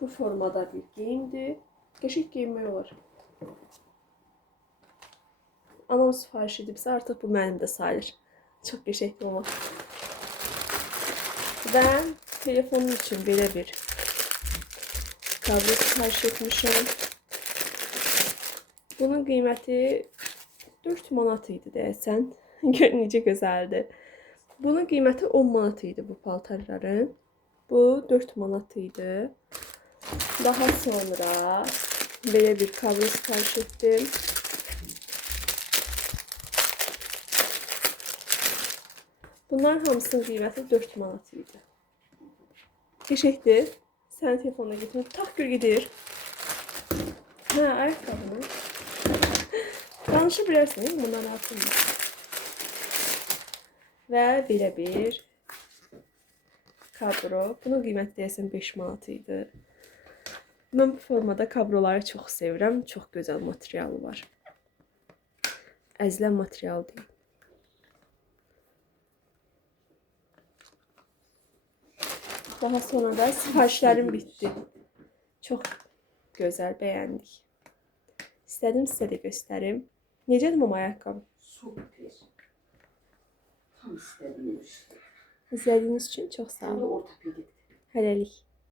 Bu formada bir geyimdir. Qəşəng geyinmək olar. Anam sifariş edibsə artıq bu mənim də sayılır. Çox qəşəngdir amma. Və telefonum üçün belə bir kablo sifariş etmişəm. Bunun qiyməti 4 manat idi deyəsən. Gör necə gözəldir. Bunun qiyməti 10 manat idi bu paltarların. Bu 4 manat idi. Daha sonra belə bir kablo sifariş etdim. Bunların hamısının qiyməti 4 manat idi. Qəşəngdir. Sənin telefonuna getirdim. Tak gör gedir. Hə, ayaqqabını. Danışa bilərsən, bundan altında. Və belə bir kablo. Bunun qiyməti deyəsən 5 manat idi. Mən bu formada kabloları çox sevirəm. Çox gözəl materialı var. Əzilən material deyil. Daha sonra da sifarişlərim bitdi. Çox gözəl, bəyəndik. İstədim sizə də göstərim. Necədir mama ayaqqabı? Super. Tam istədiyim işte. İzlədiyiniz üçün çox sağ olun. Ortopedik. Hələlik.